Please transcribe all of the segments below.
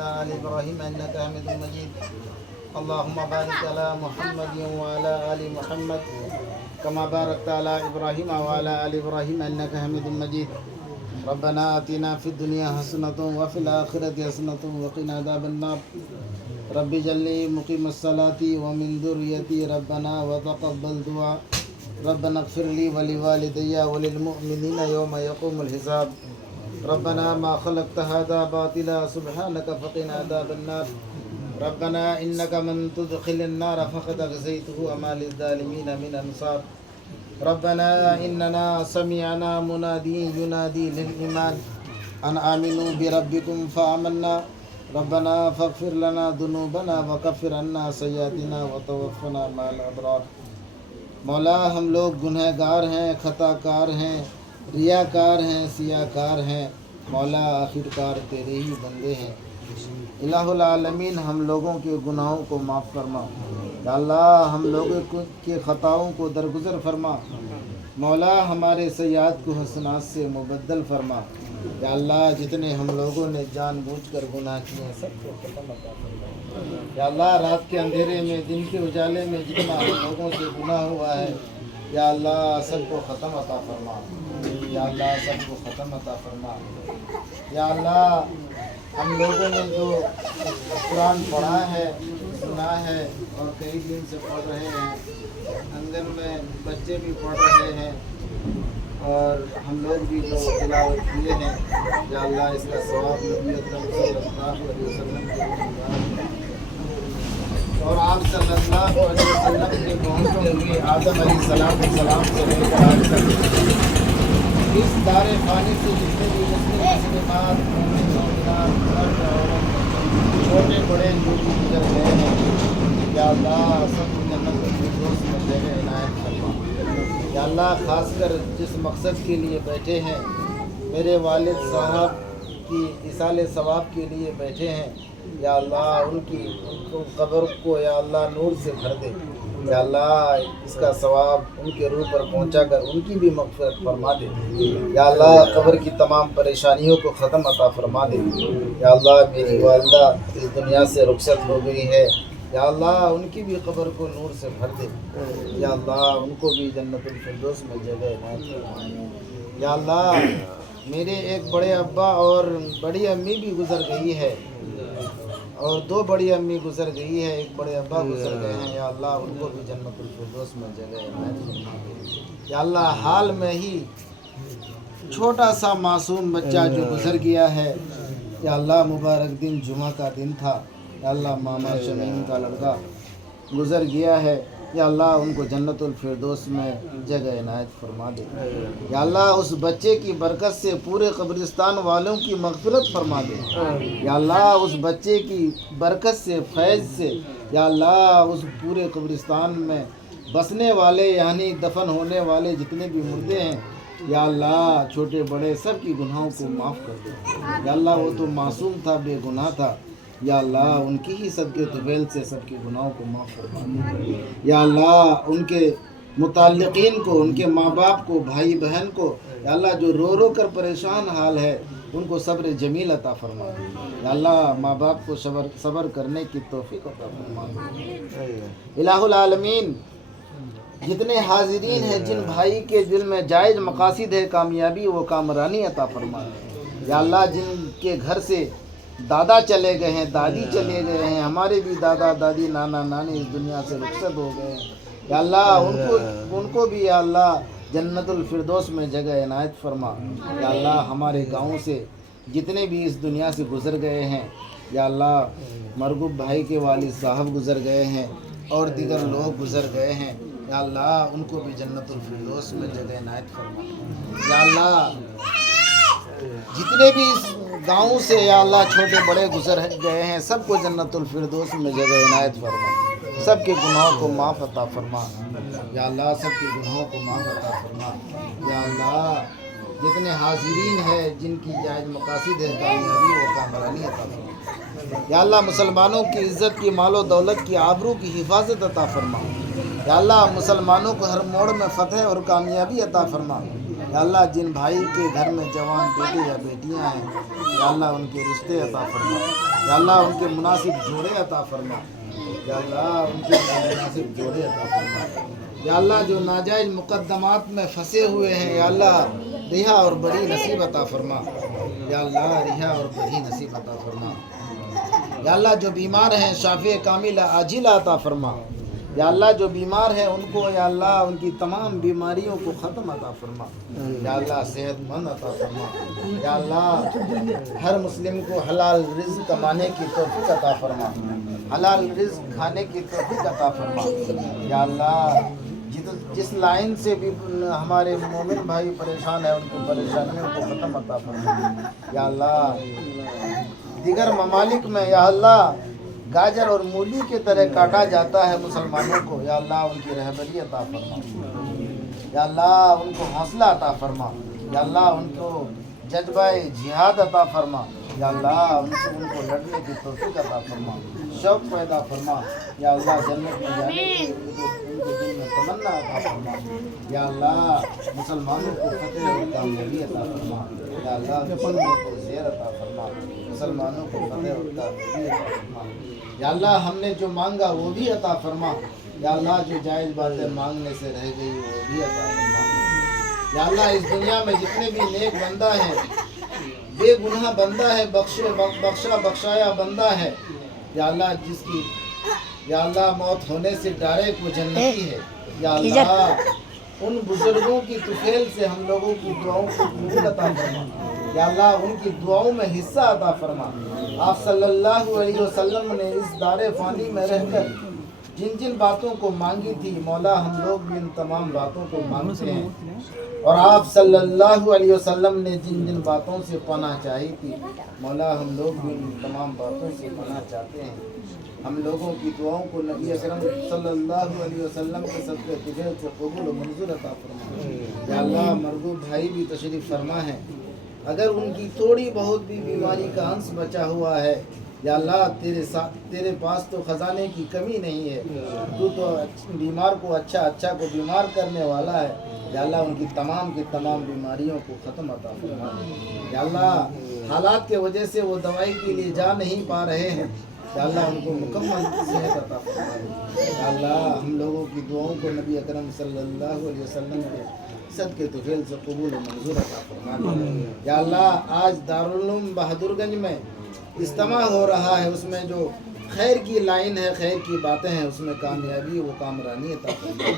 وعلى آل إبراهيم إنك حميد مجيد اللهم بارك على محمد وعلى آل محمد كما باركت على إبراهيم وعلى آل إبراهيم إنك حميد مجيد ربنا آتنا في الدنيا حسنة وفي الآخرة حسنة وقنا عذاب النار رب اجعلني مقيم الصلاة ومن ذريتي ربنا وتقبل دعاء ربنا اغفر لي ولوالدي وللمؤمنين يوم يقوم الحساب ربنا ما خلقت هذا باطلا سبحانك فقنا عذاب النار ربنا إنك من تدخل النار فقد أخزيته وما للظالمين من أنصار ربنا إننا سمعنا منادي ينادي للإيمان أن آمنوا بربكم فآمنا ربنا فاغفر لنا ذنوبنا وكفر عنا سيئاتنا وتوفنا مع الأبرار مولا ہم لوگ گنہگار ہیں، خطا کار ہیں، ریاکار ہیں، سیاکار ہیں، مولا آخرکار تیرے ہی بندے ہیں۔ الہ العالمین ہم لوگوں کے گناہوں کو معاف فرما، یا اللہ ہم لوگوں کے خطاؤں کو درگزر فرما، مولا ہمارے سیئات کو حسنات سے مبدل فرما، یا اللہ جتنے ہم لوگوں نے جان بوجھ کر گناہ کیے ہیں سب کو ختم عطا فرما، یا اللہ رات کے اندھیرے میں دن کے اجالے میں جتنا ہم لوگوں سے گناہ ہوا ہے یا اللہ سب کو ختم عطا فرما، یا اللہ سب کو ختم عطا فرما، یا اللہ ہم لوگوں نے جو قرآن پڑھا ہے سنا ہے اور کئی دن سے پڑھ رہے ہیں، آنگن میں بچے بھی پڑھ رہے ہیں اور ہم لوگ بھی جو تلاوت کیے ہیں یا اللہ اس کا ثواب نبی اکرم صلی اللہ علیہ وسلم کے اور آپ صلی اللہ علیہ وسلم کے پہنچوں ہوئے آدم علیہ السلام سے لے کر آج تک اس دار فانی سے جتنے بھی مسلمان چھوٹے بڑے جو بھی گزر گئے ہیں یا اللہ سب کو جنت الفردوس میں جگہ عنایت فرما، یا اللہ خاص کر جس مقصد کے لیے بیٹھے ہیں میرے والد صاحب کی ایصال ثواب کے لیے بیٹھے ہیں یا اللہ ان قبر کو یا اللہ نور سے بھر دے، یا اللہ اس کا ثواب ان کے روح پر پہنچا کر ان کی بھی مغفرت فرما دے، یا اللہ قبر کی تمام پریشانیوں کو ختم عطا فرما دے، یا اللہ میری والدہ اس دنیا سے رخصت ہو گئی ہے یا اللہ ان کی بھی قبر کو نور سے بھر دے، یا اللہ ان کو بھی جنت الفردوس میں جگہ عنایت فرما، یا اللہ میرے ایک بڑے ابا اور بڑی امی بھی گزر گئی ہے اور دو بڑی امی گزر گئی ہے، ایک بڑے ابا گزر گئے ہیں، یا اللہ ان کو بھی جنت الفردوس میں جگہ عنایت فرما، یا اللہ حال میں ہی چھوٹا سا معصوم بچہ جو گزر گیا ہے یا اللہ مبارک دن جمعہ کا دن تھا یا اللہ ماما شمیم کا لڑکا گزر گیا ہے، یا اللہ ان کو جنت الفردوس میں جگہ عنایت فرما دے، یا اللہ اس بچے کی برکت سے پورے قبرستان والوں کی مغفرت فرما دے، یا اللہ اس بچے کی برکت سے فیض سے یا اللہ اس پورے قبرستان میں بسنے والے یعنی دفن ہونے والے جتنے بھی مردے ہیں یا اللہ چھوٹے بڑے سب کی گناہوں کو معاف کر دے، یا اللہ وہ تو معصوم تھا، بے گناہ تھا، یا اللہ ان کی ہی صدقے طفیل سے سب کے گناہوں کو معاف فرما دے، یا اللہ ان کے متعلقین کو، ان کے ماں باپ کو، بھائی بہن کو یا اللہ جو رو رو کر پریشان حال ہے ان کو صبر جمیل عطا فرما دے، یا اللہ ماں باپ کو صبر کرنے کی توفیق عطا فرما دے۔ الہ العالمین جتنے حاضرین ہیں جن بھائی کے دل میں جائز مقاصد ہے کامیابی وہ کامرانی عطا فرما، یا اللہ جن کے گھر سے دادا چلے گئے ہیں، دادی چلے گئے ہیں، ہمارے بھی دادا دادی نانا نانی اس دنیا سے رخصت ہو گئے ہیں، یا اللہ ان کو بھی یا اللہ جنت الفردوس میں جگہ عنایت فرما، یا اللہ ہمارے گاؤں سے جتنے بھی اس دنیا سے گزر گئے ہیں یا اللہ مرغوب بھائی کے والد صاحب گزر گئے ہیں اور دیگر لوگ گزر گئے ہیں یا اللہ ان کو بھی جنت الفردوس میں جگہ عنایت فرما، یا اللہ جتنے بھی اس گاؤں سے یا اللہ چھوٹے بڑے گزر گئے ہیں سب کو جنت الفردوس میں جگہ عنایت فرما، سب کے گناہوں کو معاف عطا فرما، یا اللہ سب کے گناہوں کو معاف عطا فرما، یا اللہ جتنے حاضرین ہیں جن کی جائز مقاصد ہے کامیابی و کامرانی عطا فرما، یا اللہ مسلمانوں کی عزت کی مال و دولت کی آبرو کی حفاظت عطا فرما، یا اللہ مسلمانوں کو ہر موڑ میں فتح اور کامیابی عطا فرما، یا اللہ جن بھائی کے گھر میں جوان بیٹے یا بیٹیاں ہیں یا اللہ ان کے رشتے عطا فرما، یا اللہ ان کے مناسب جوڑے عطا فرما، یا اللہ ان کے مناسب جوڑے عطا فرما، یا اللہ جو ناجائز مقدمات میں پھنسے ہوئے ہیں یا اللہ رہا اور بڑی نصیب عطا فرما، یا اللہ رہا اور بڑی نصیب عطا فرما، یا اللہ جو بیمار ہیں شافی کامل عاجل عطا فرما، یا اللہ جو بیمار ہیں ان کو یا اللہ ان کی تمام بیماریوں کو ختم عطا فرما، یا اللہ صحت مند عطا فرما، یا اللہ ہر مسلم کو حلال رزق کمانے کی توفیق عطا فرما، حلال رزق کھانے کی توفیق عطا فرما، یا اللہ جس لائن سے بھی ہمارے مومن بھائی پریشان ہیں ان کی پریشانیوں کو ختم عطا فرما، یا اللہ دیگر ممالک میں یا اللہ گاجر اور مولی کے طرح کاٹا جاتا ہے مسلمانوں کو، یا اللہ ان کی رہبری عطا فرما، یا اللہ ان کو حوصلہ عطا فرما، یا اللہ ان کو جذبہ جہاد عطا فرما، یا اللہ ان کو لڑنے کی توفیق عطا فرما، شوق پیدا فرما، یا اللہ جنت میں جانے کی ان کے دل میں تمنا عطا فرما، یا اللہ مسلمانوں کو فتح اور کامیابی عطا فرما، یا اللہ مسلمانوں کو زیر عطا فرما، مسلمانوں کو فتح اور کامیابی عطا فرما، یا اللہ ہم نے جو مانگا وہ بھی عطا فرما، یا اللہ جو جائز باتیں مانگنے سے رہ گئی وہ بھی عطا فرما، یا اللہ اس دنیا میں جتنے بھی نیک بندہ ہیں بے گناہ بندہ ہے بخشا بخشایا بندہ ہے، یا اللہ جس کی یا اللہ موت ہونے سے ڈائریکٹ وہ جنتی ہے، یا اللہ ان بزرگوں کی طفیل سے ہم لوگوں کی دعاؤں کو قبول عطا فرما، یا اللہ ان کی دعاؤں میں حصہ عطا فرما، آپ صلی اللہ علیہ وسلم نے اس دار فانی میں رہ کر جن جن باتوں کو مانگی تھی مولا ہم لوگ بھی ان تمام باتوں کو مانگتے ہیں، اور آپ صلی اللہ علیہ وسلم نے جن جن باتوں سے پناہ چاہی تھی مولا ہم لوگ بھی ان تمام باتوں سے پناہ چاہتے ہیں، ہم لوگوں کی دعاؤں کو نبی اکرم صلی اللہ علیہ وسلم کے صدقے تجھے سے قبول و منظور عطا فرما، یا اللہ مرغوب بھائی بھی تشریف فرما ہے، اگر ان کی تھوڑی بہت بھی بیماری کا انس بچا ہوا ہے یا اللہ تیرے پاس تو خزانے کی کمی نہیں ہے، تو بیمار کو اچھا کو بیمار کرنے والا ہے، یا اللہ ان کی تمام بیماریوں کو ختم عطا فرما، یا اللہ حالات کے وجہ سے وہ دوائی کے لیے جا نہیں پا رہے ہیں، یا اللہ ان کو مکمل صحت عطا فرما، یا اللہ ہم لوگوں کی دعاؤں کو نبی اکرم صلی اللہ علیہ وسلم کے صدقے طفیل سے قبول و منظور عطا فرما، یا اللہ آج دارالعلوم بہادر گنج میں اجتماع ہو رہا ہے، اس میں جو خیر کی لائن ہے خیر کی باتیں ہیں اس میں کامیابی و کامرانی عطا فرما،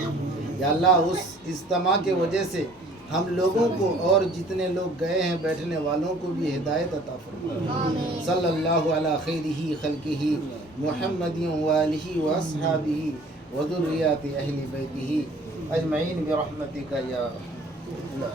یا اللہ اس اجتماع کے وجہ سے ہم لوگوں کو اور جتنے لوگ گئے ہیں بیٹھنے والوں کو بھی ہدایت عطا فرما، صلی اللہ علی خیرہ خلقہ محمد وآلہ واصحابہ وذریات اہل بیتہ اجمعین برحمتک یا اللہ۔